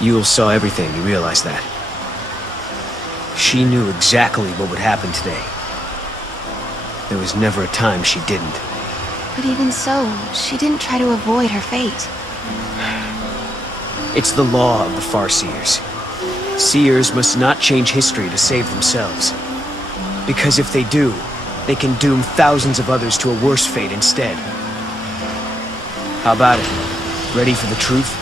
Yule saw everything, you realize that? She knew exactly what would happen today. There was never a time she didn't. But even so, she didn't try to avoid her fate. It's the law of the Farseers. Seers must not change history to save themselves. Because if they do, they can doom thousands of others to a worse fate instead. How about it? Ready for the truth?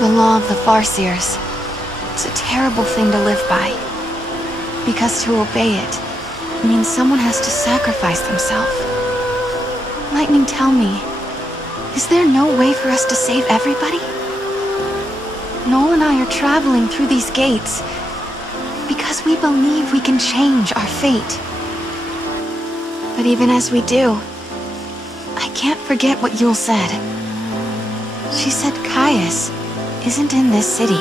The law of the Farseers. It's a terrible thing to live by. Because to obey it means someone has to sacrifice themselves. Lightning, tell me, is there no way for us to save everybody? Noel and I are traveling through these gates because we believe we can change our fate. But even as we do, I can't forget what Yule said. She said Caius isn't in this city.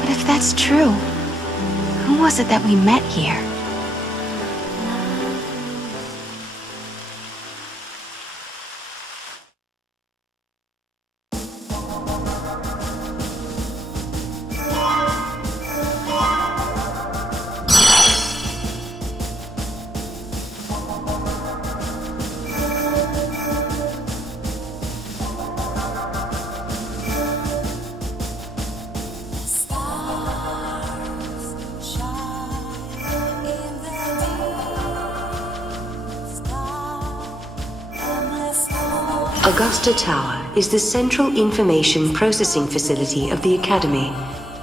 But if that's true, who was it that we met here? Augusta Tower is the central information processing facility of the Academy.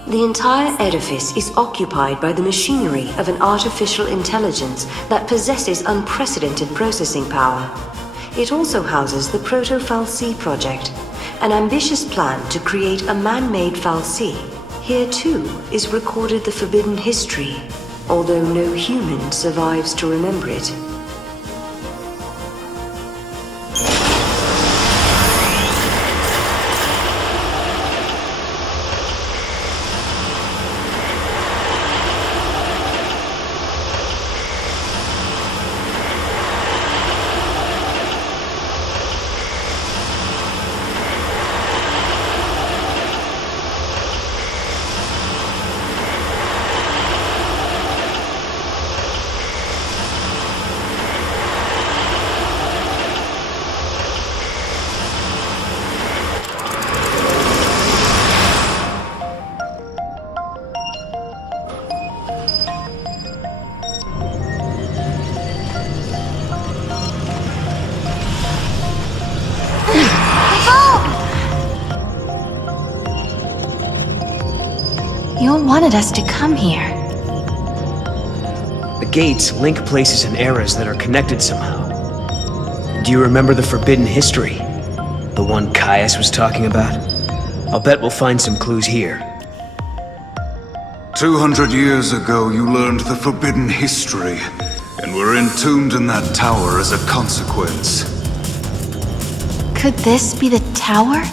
The entire edifice is occupied by the machinery of an artificial intelligence that possesses unprecedented processing power. It also houses the Proto-Fal'Cie project, an ambitious plan to create a man-made Fal'Cie. Here too is recorded the forbidden history, although no human survives to remember it. Yule wanted us to come here. The gates link places and eras that are connected somehow. Do you remember the forbidden history? The one Caius was talking about? I'll bet we'll find some clues here. 200 years ago, you learned the forbidden history, and were entombed in that tower as a consequence. Could this be the tower?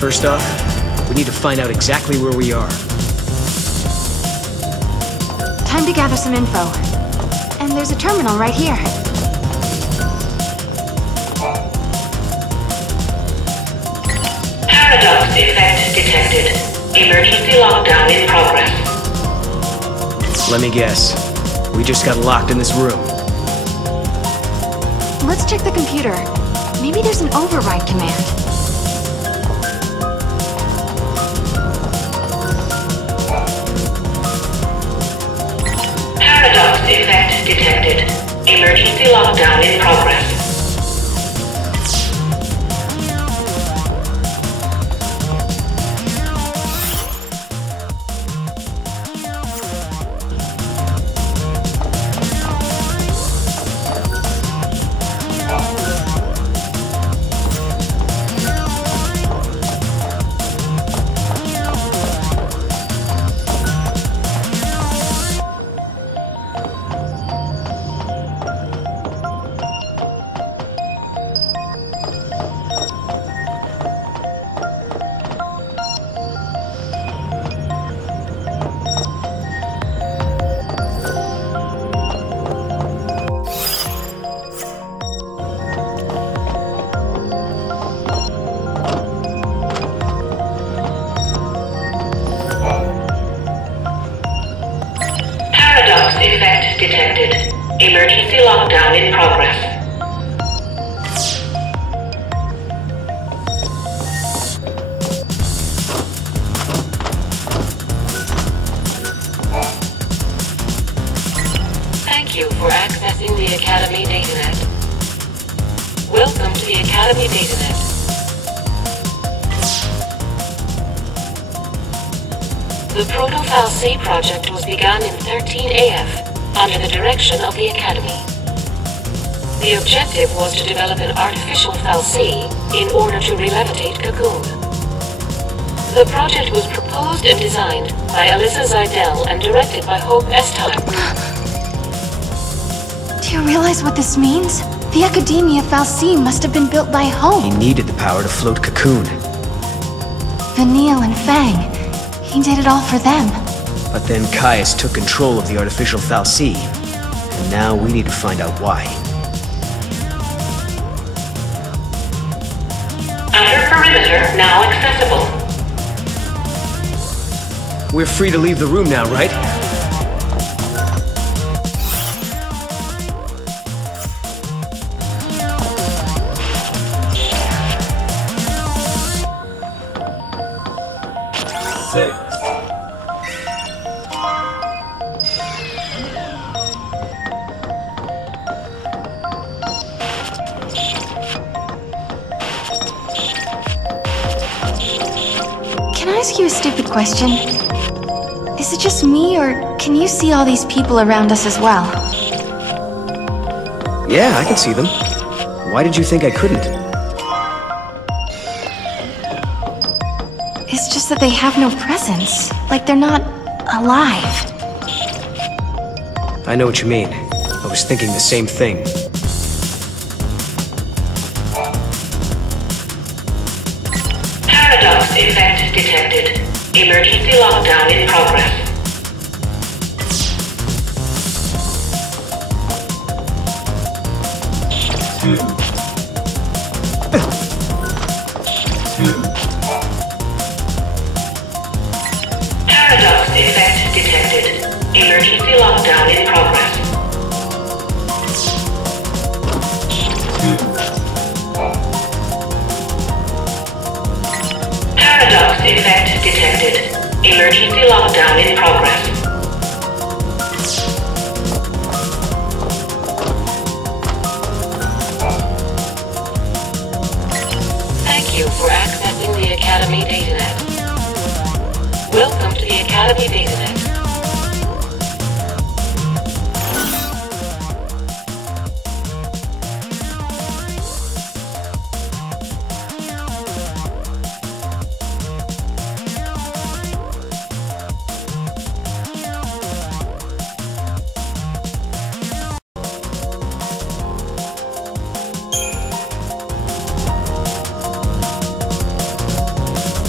First off, we need to find out exactly where we are. Time to gather some info. And there's a terminal right here. Paradox effect detected. Emergency lockdown in progress. Let me guess. We just got locked in this room. Let's check the computer. Maybe there's an override command. Paradox effect detected. Emergency lockdown in progress. effect detected. Emergency lockdown in progress. Thank you for accessing the Academy datanet. Welcome to the Academy datanet. The Proto-Fal'C project was begun in 13AF under the direction of the Academy. The objective was to develop an artificial Fal'C in order to re-levitate Cocoon. The project was proposed and designed by Alyssa Zidell and directed by Hope Estime. Do you realize what this means? The Academia Fal'C must have been built by Hope. He needed the power to float Cocoon. Vanille and Fang. He did it all for them. But then Caius took control of the artificial Fal'C, and now we need to find out why. Outer perimeter now accessible. We're free to leave the room now, right? Can I ask you a stupid question? Is it just me, or can you see all these people around us as well? Yeah, I can see them. Why did you think I couldn't? It's just that they have no presence. Like they're not alive. I know what you mean. I was thinking the same thing. Paradox effect detected. Emergency lockdown in progress. Paradox effect detected. Emergency lockdown in progress. Paradox effect detected. Emergency lockdown in progress. Thank you for accessing the Academy datanet. Welcome to the Academy datanet.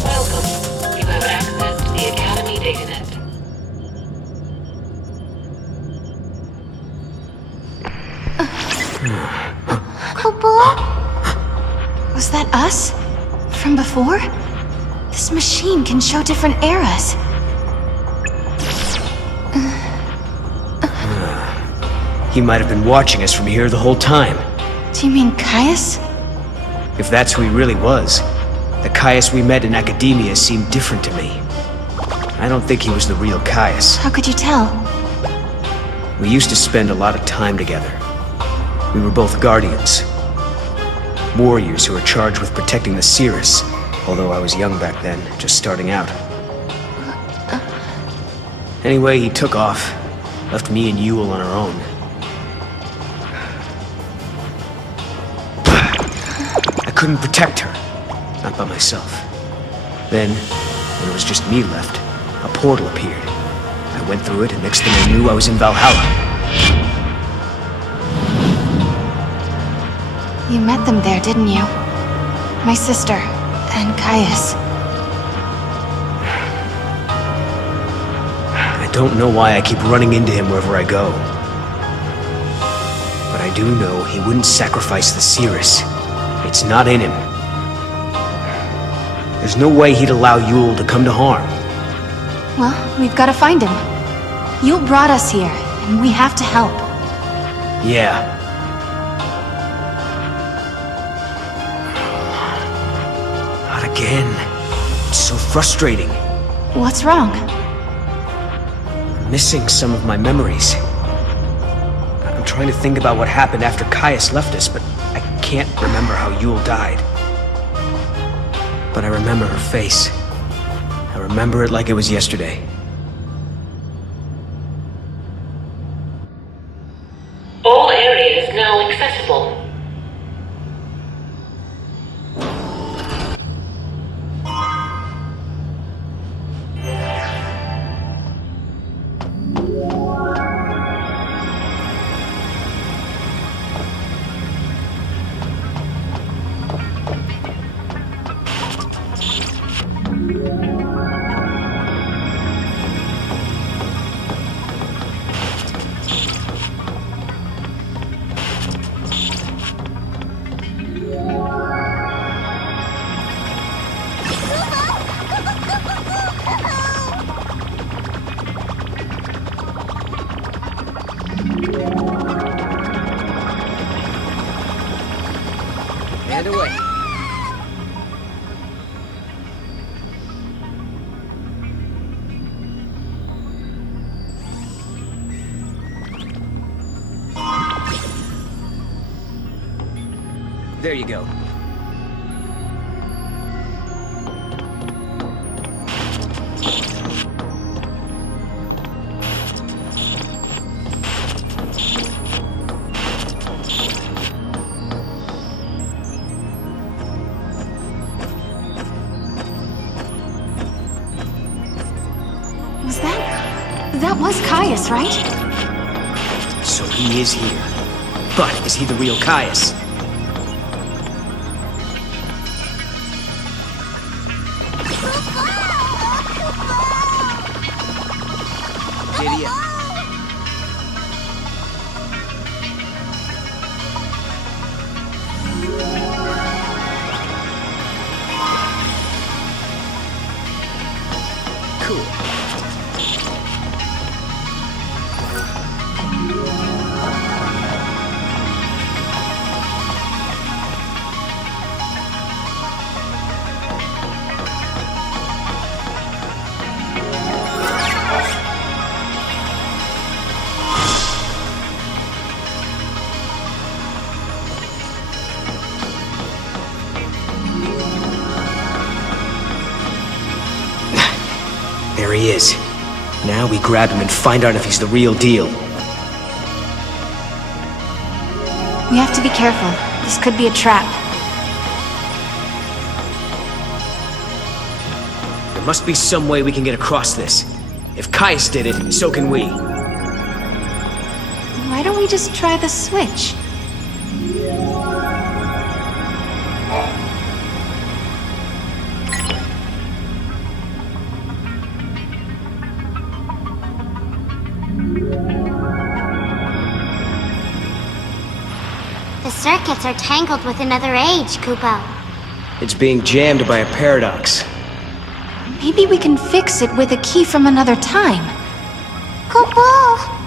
Welcome. You have access to the Academy datanet. Was that us? From before? This machine can show different eras. He might have been watching us from here the whole time. Do you mean Caius? If that's who he really was, the Caius we met in Academia seemed different to me. I don't think he was the real Caius. How could you tell? We used to spend a lot of time together. We were both guardians. Warriors who were charged with protecting the Cirrus, although I was young back then, just starting out. Anyway, he took off, left me and Yule on our own. I couldn't protect her, not by myself. Then, when it was just me left, a portal appeared. I went through it, and next thing I knew, I was in Valhalla. You met them there, didn't you? My sister, and Caius. I don't know why I keep running into him wherever I go. But I do know he wouldn't sacrifice the Cirrus. It's not in him. There's no way he'd allow Yule to come to harm. Well, we've got to find him. You brought us here. and we have to help. Yeah. Not again. It's so frustrating. What's wrong? I'm missing some of my memories. I'm trying to think about what happened after Caius left us, but I can't remember how Yule died. But I remember her face. I remember it like it was yesterday. All areas now accessible. And away. There you go. That was Caius, right? So he is here. But is he the real Caius? Giddy up. Cool. There he is. Now we grab him and find out if he's the real deal. We have to be careful. This could be a trap. There must be some way we can get across this. If Caius did it, so can we. Why don't we just try the switch? The circuits are tangled with another age, Kupo. It's being jammed by a paradox. Maybe we can fix it with a key from another time. Kupo!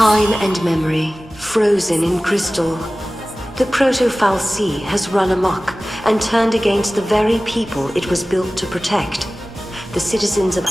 Time and memory, frozen in crystal. The proto-fal'C has run amok and turned against the very people it was built to protect. The citizens of...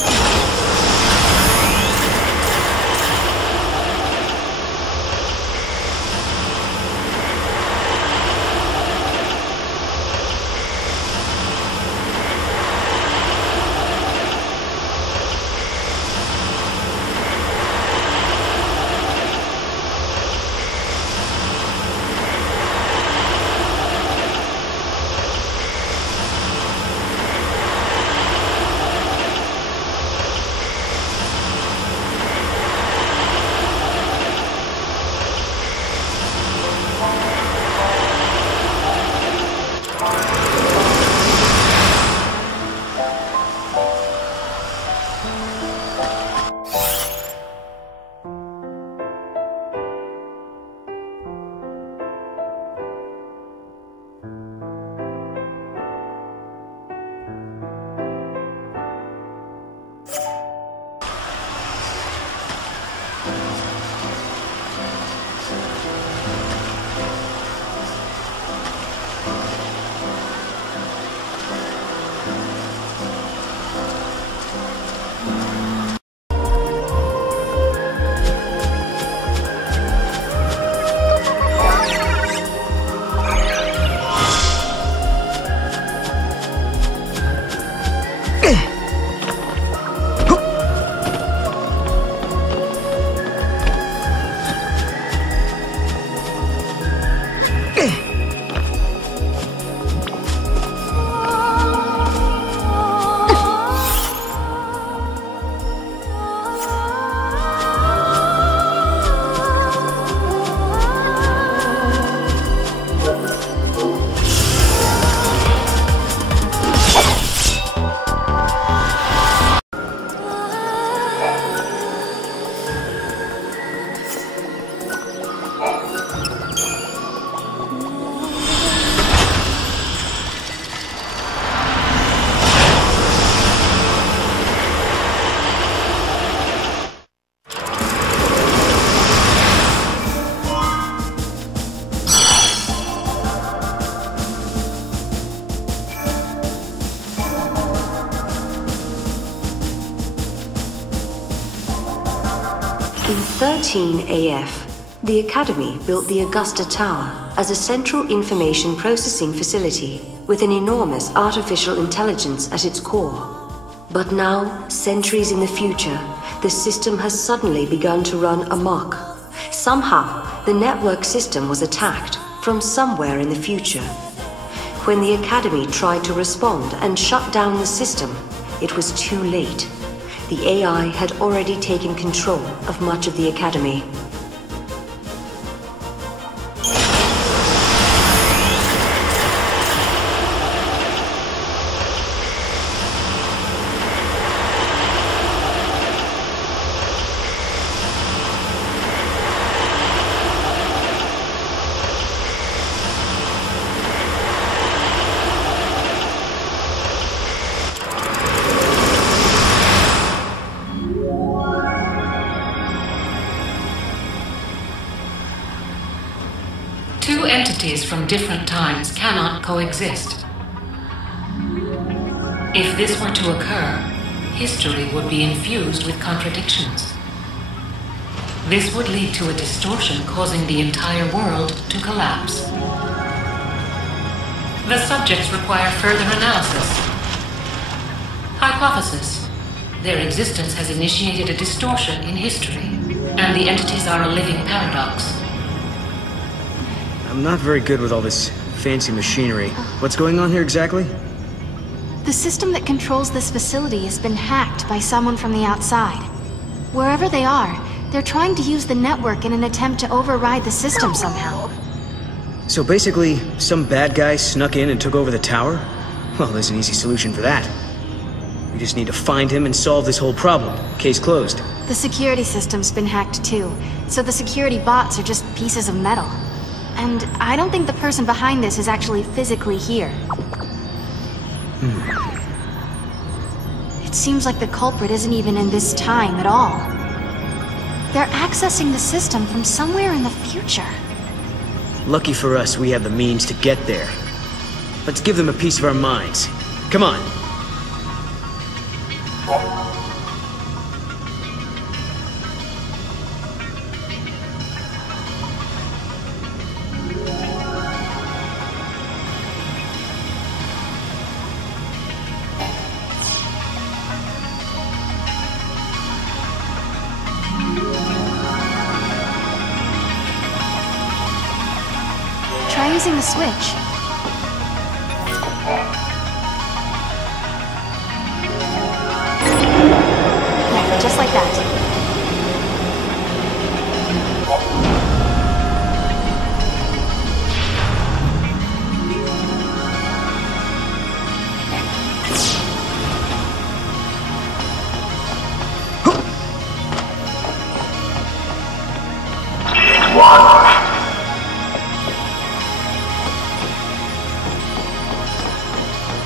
In 13 AF, the Academy built the Augusta Tower as a central information processing facility with an enormous artificial intelligence at its core. But now, centuries in the future, the system has suddenly begun to run amok. Somehow, the network system was attacked from somewhere in the future. When the Academy tried to respond and shut down the system, it was too late. The AI had already taken control of much of the Academy. Two entities from different times cannot coexist. If this were to occur, history would be infused with contradictions. This would lead to a distortion causing the entire world to collapse. The subjects require further analysis. Hypothesis: their existence has initiated a distortion in history, and the entities are a living paradox. I'm not very good with all this fancy machinery. What's going on here exactly? The system that controls this facility has been hacked by someone from the outside. Wherever they are, they're trying to use the network in an attempt to override the system somehow. So basically, some bad guy snuck in and took over the tower? Well, there's an easy solution for that. We just need to find him and solve this whole problem. Case closed. The security system's been hacked too, so the security bots are just pieces of metal. And I don't think the person behind this is actually physically here. It seems like the culprit isn't even in this time at all. They're accessing the system from somewhere in the future. Lucky for us, we have the means to get there. Let's give them a piece of our minds. Come on. Try using the switch. Yeah, just like that.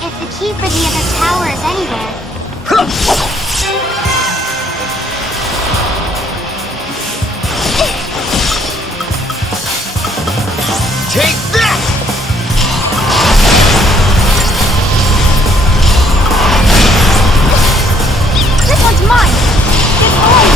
If the key for the other tower is anywhere... Take that! This one's mine! Get home!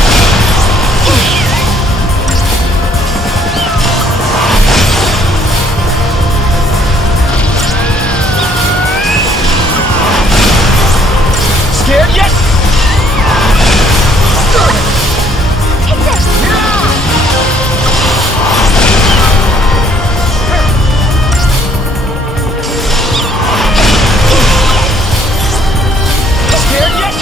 Scared yet? Take this! Scared yet?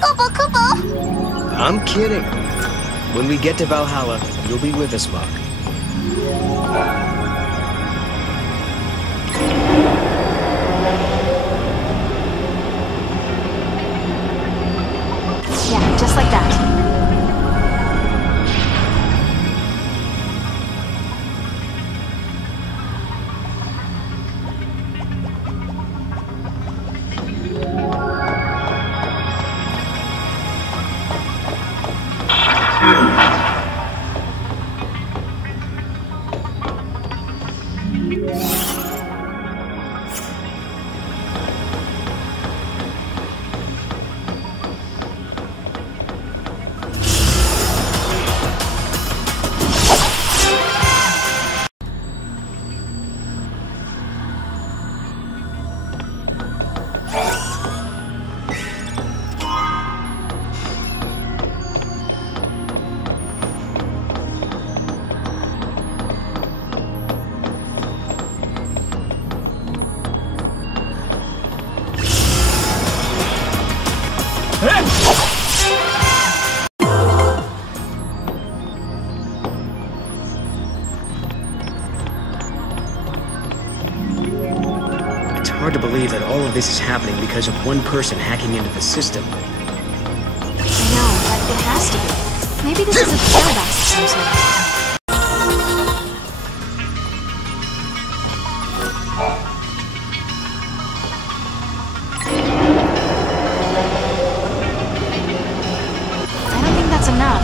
Kubo Kubo! I'm kidding. When we get to Valhalla, you'll be with us, Mark. Yeah, just like that. It's hard to believe that all of this is happening because of one person hacking into the system. I know, but it has to be. Maybe this is a paradox of some sort. I don't think that's enough.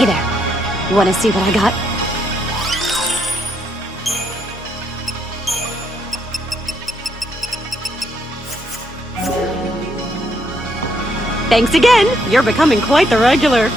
Hey there. Wanna see what I got? Thanks again! You're becoming quite the regular.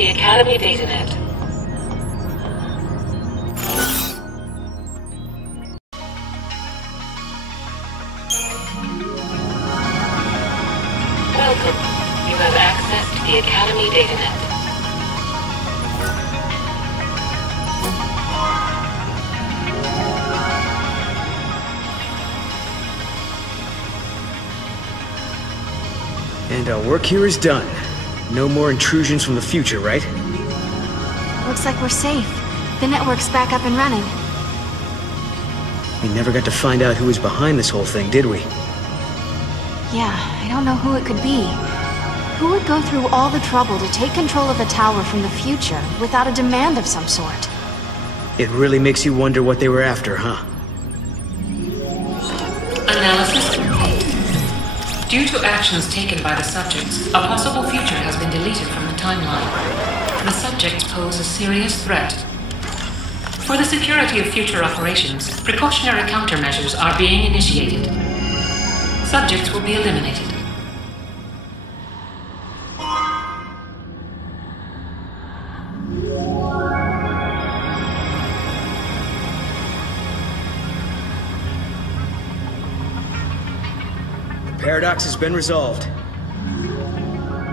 the Academy datanet. Welcome. You have access to the Academy datanet. And our work here is done. No more intrusions from the future, right? Looks like we're safe. The network's back up and running. We never got to find out who was behind this whole thing, did we? Yeah, I don't know who it could be. Who would go through all the trouble to take control of a tower from the future without a demand of some sort? It really makes you wonder what they were after, huh? Analysis complete. Due to actions taken by the subjects, a possible future has been deleted from the timeline. The subjects pose a serious threat. For the security of future operations, precautionary countermeasures are being initiated. Subjects will be eliminated. Paradox has been resolved.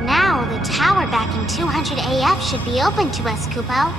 Now, the tower back in 200 AF should be open to us, Kupo.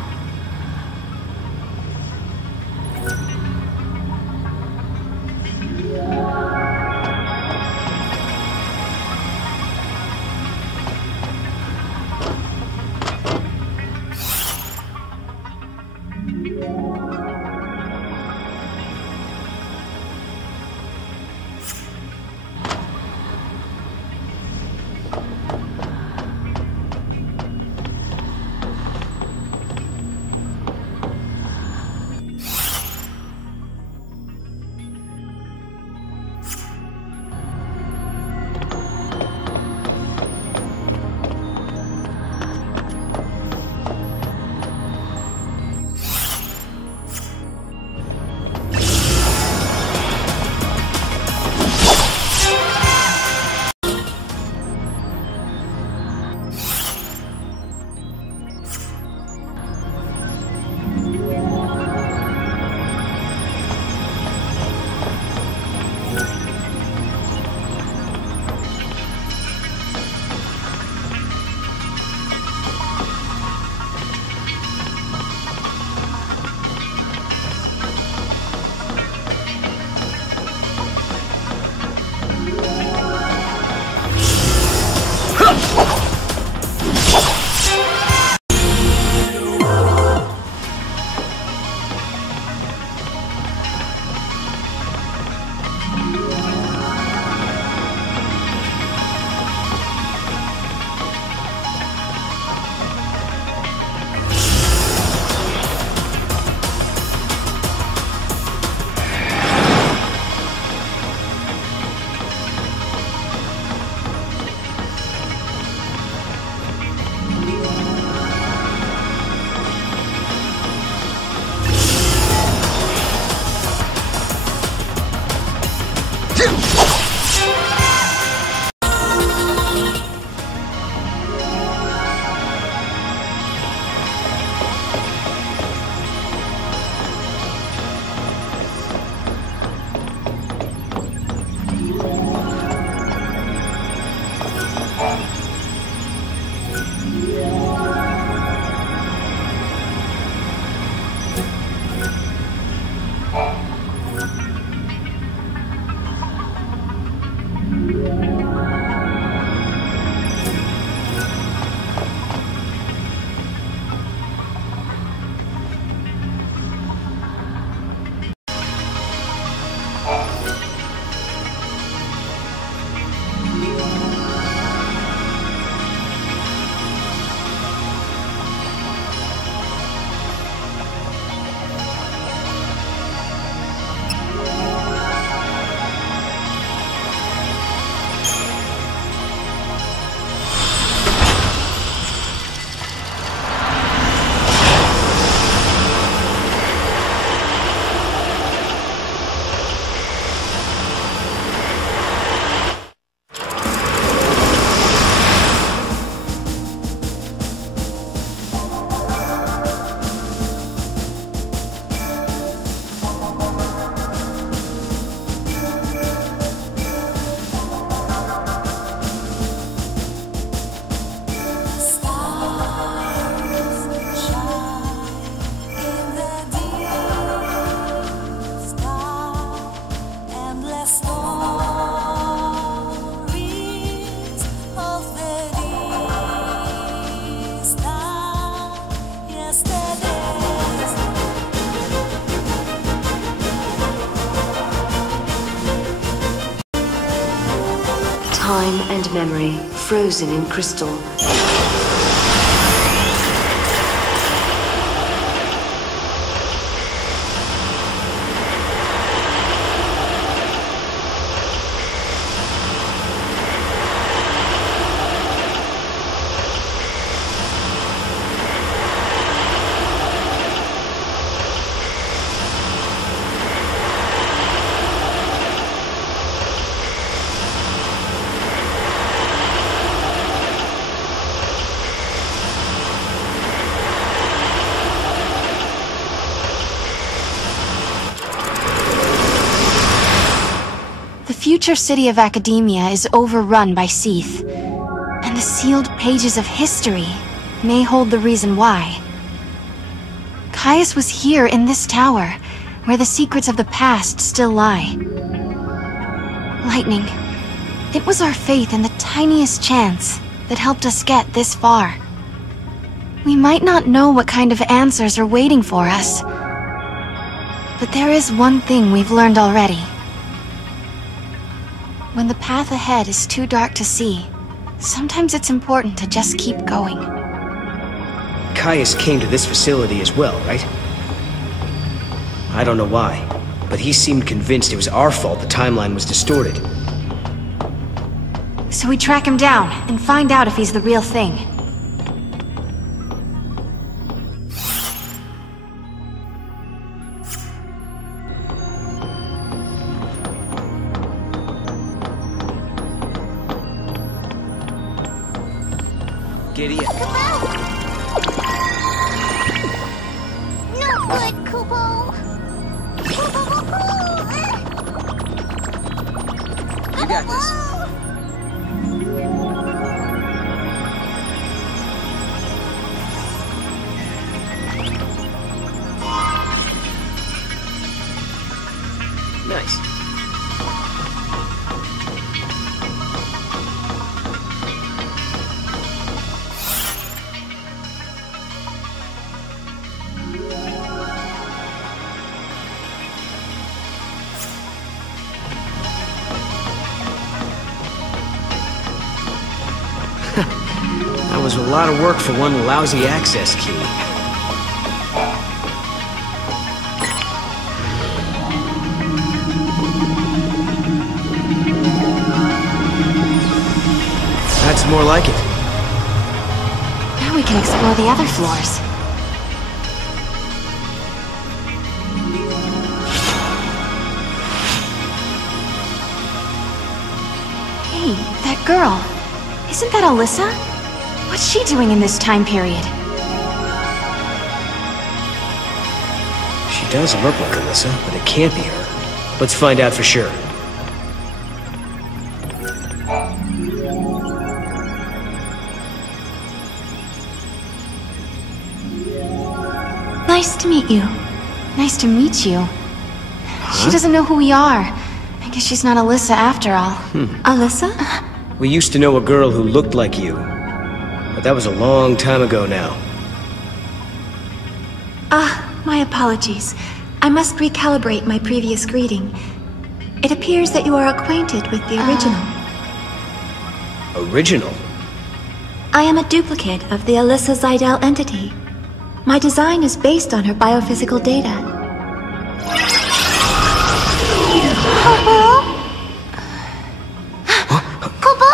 time and memory, frozen in crystal. The future city of academia is overrun by Seath, and the sealed pages of history may hold the reason why. Caius was here in this tower, where the secrets of the past still lie. Lightning, it was our faith in the tiniest chance that helped us get this far. We might not know what kind of answers are waiting for us, but there is one thing we've learned already. When the path ahead is too dark to see, sometimes it's important to just keep going. Caius came to this facility as well, right? I don't know why, but he seemed convinced it was our fault the timeline was distorted. So we track him down and find out if he's the real thing. Giddy up. Not good, Kupo. You got this. Nice. That was a lot of work for one lousy access key. That's more like it. Now we can explore the other floors. Hey, that girl. Isn't that Alyssa? What's she doing in this time period? She does look like Alyssa, but it can't be her. Let's find out for sure. Nice to meet you. Nice to meet you. She doesn't know who we are. I guess she's not Alyssa after all. Alyssa? We used to know a girl who looked like you, but that was a long time ago now. My apologies. I must recalibrate my previous greeting. It appears that you are acquainted with the original. Original? I am a duplicate of the Alyssa Zidell entity. My design is based on her biophysical data.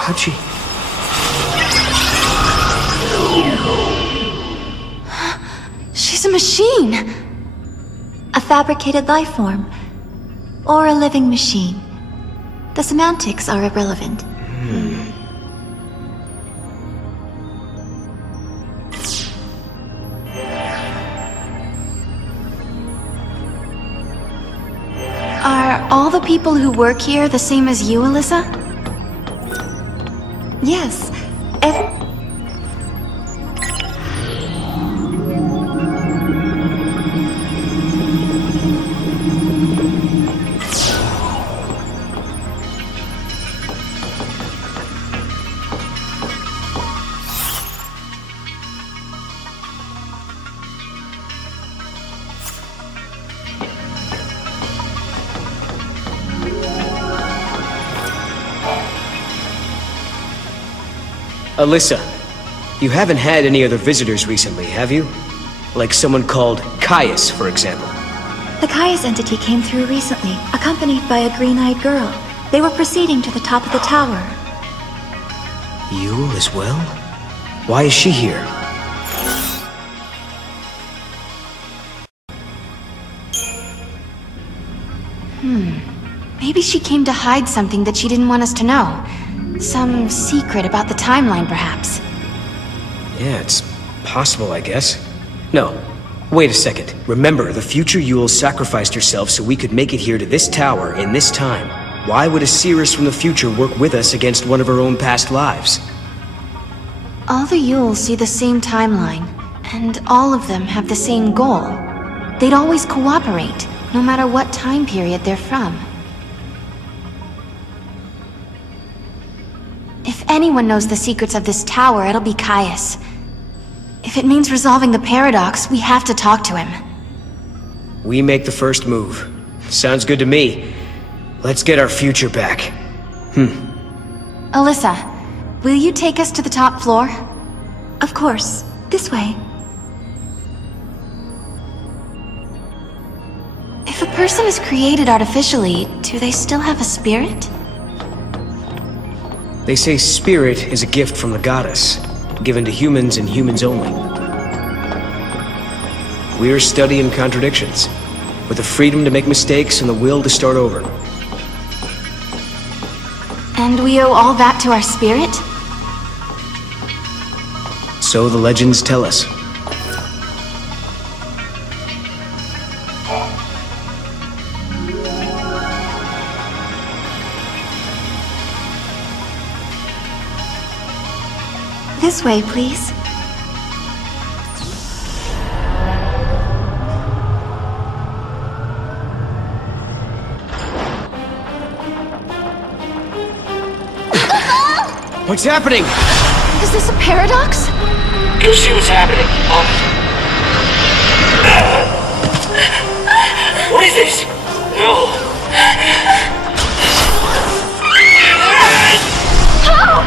How'd she... She's a machine! A fabricated life form, or a living machine. The semantics are irrelevant. Are all the people who work here the same as you, Alyssa? Yes, Alyssa, you haven't had any other visitors recently, have you? Like someone called Caius, for example. The Caius entity came through recently, accompanied by a green-eyed girl. They were proceeding to the top of the tower. Yule as well? Why is she here? Maybe she came to hide something that she didn't want us to know. Some secret about the timeline, perhaps. Yeah, it's possible, I guess. No. Wait a second. Remember, the future Yule sacrificed herself so we could make it here to this tower in this time. Why would a seeress from the future work with us against one of her own past lives? All the Yules see the same timeline, and all of them have the same goal. They'd always cooperate, no matter what time period they're from. If anyone knows the secrets of this tower, it'll be Caius. If it means resolving the paradox, we have to talk to him. We make the first move. Sounds good to me. Let's get our future back. Alyssa, will you take us to the top floor? Of course. This way. If a person is created artificially, do they still have a spirit? They say spirit is a gift from the goddess, given to humans and humans only. We're studying contradictions, with the freedom to make mistakes and the will to start over. And we owe all that to our spirit? So the legends tell us. This way, please. What's happening? Is this a paradox? Go see what's happening. What is this? No. Help!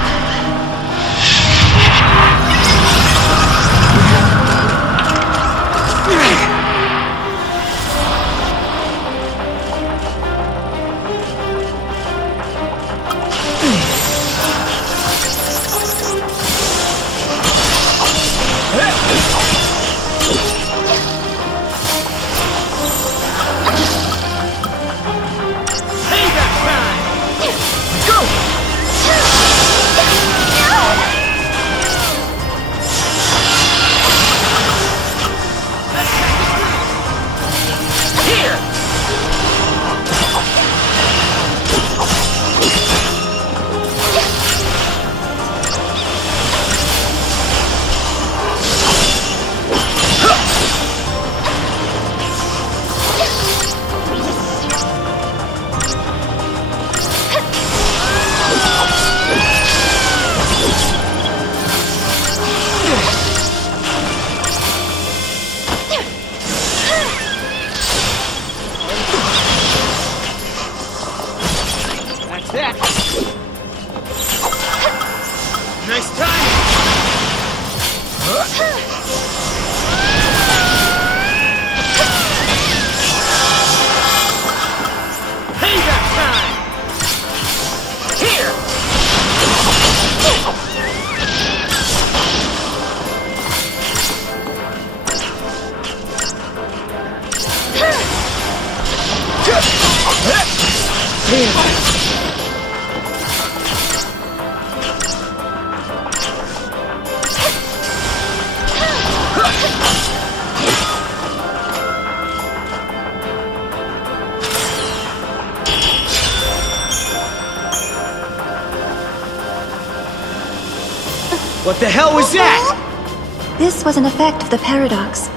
What the hell was that? This was an effect of the paradox.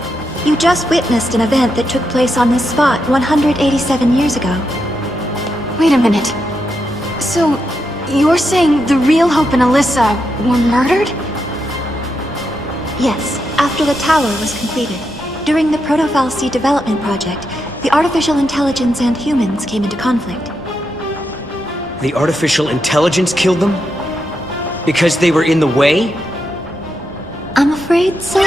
You just witnessed an event that took place on this spot 187 years ago. Wait a minute. So, you're saying the real Hope and Alyssa were murdered? Yes, after the tower was completed. During the Proto-Fal'Cie development project, the artificial intelligence and humans came into conflict. The artificial intelligence killed them? Because they were in the way? I'm afraid so.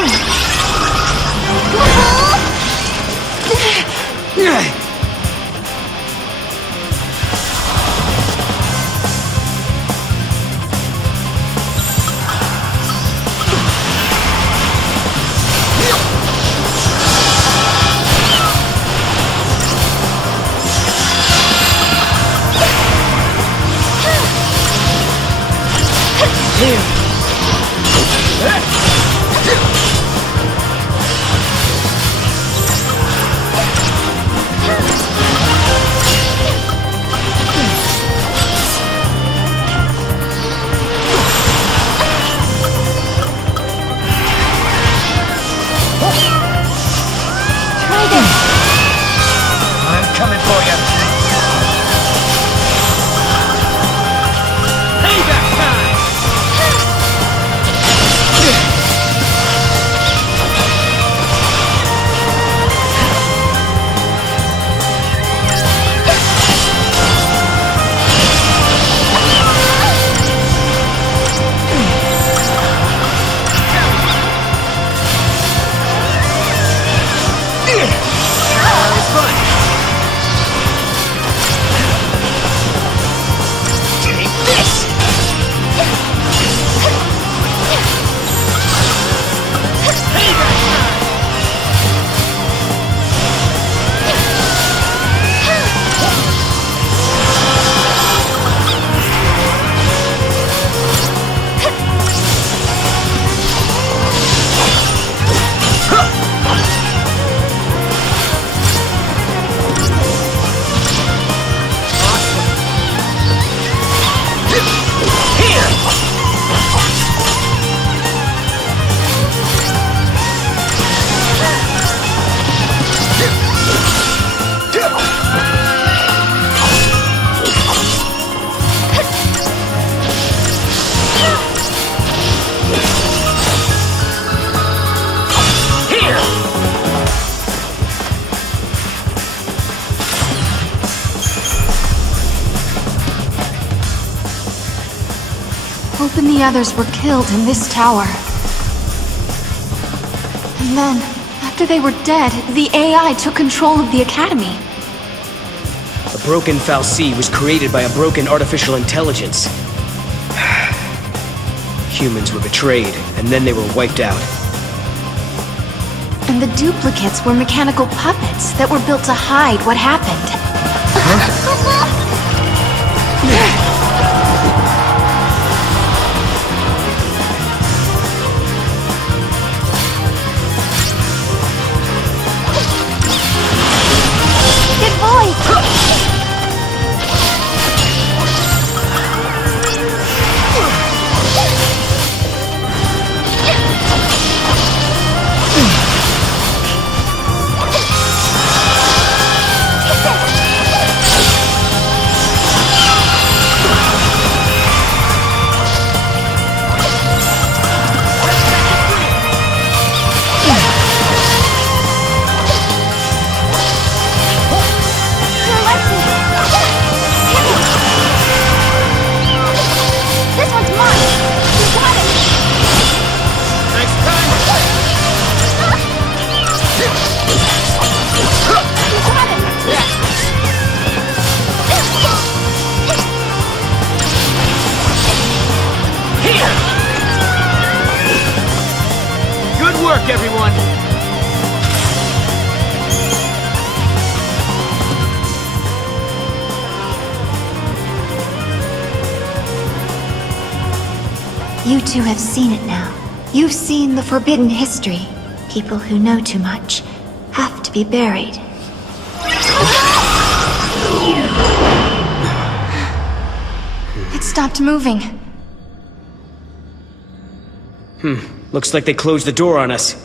I'm coming for you. Payback time! Hope and the others were killed in this tower. And then, after they were dead, the AI took control of the Academy. A broken fal'Cie was created by a broken artificial intelligence. Humans were betrayed, and then they were wiped out. And the duplicates were mechanical puppets that were built to hide what happened. Good boy! Good work, everyone! You two have seen it now. You've seen the forbidden history. People who know too much have to be buried. It stopped moving. Looks like they closed the door on us.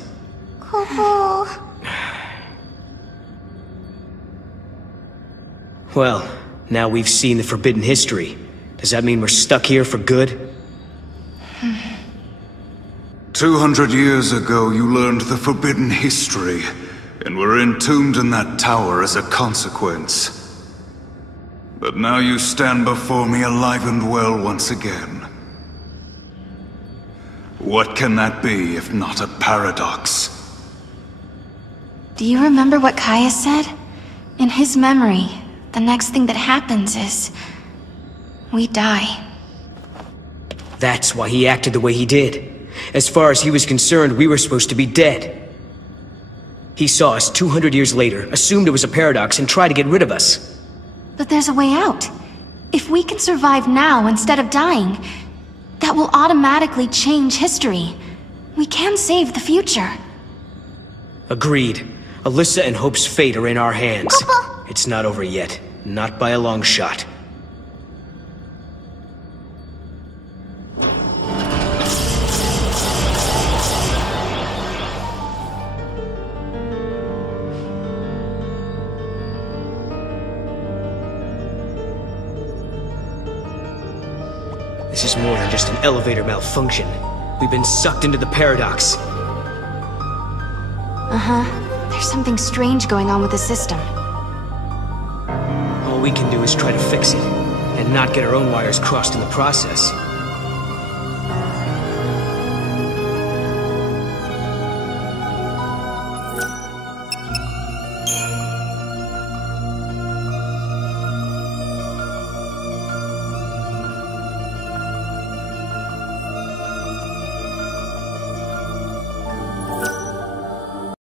Well, now we've seen the forbidden history. Does that mean we're stuck here for good? 200 years ago, you learned the forbidden history, and were entombed in that tower as a consequence. But now you stand before me alive and well once again. What can that be if not a paradox? Do you remember what Kaya said? In his memory, the next thing that happens is... we die. That's why he acted the way he did. As far as he was concerned, we were supposed to be dead. He saw us 200 years later, assumed it was a paradox, and tried to get rid of us. But there's a way out. If we can survive now instead of dying, that will automatically change history. We can save the future. Agreed. Alyssa and Hope's fate are in our hands. Papa! It's not over yet. Not by a long shot. This is more than just an elevator malfunction. We've been sucked into the paradox. There's something strange going on with the system. All we can do is try to fix it, and not get our own wires crossed in the process.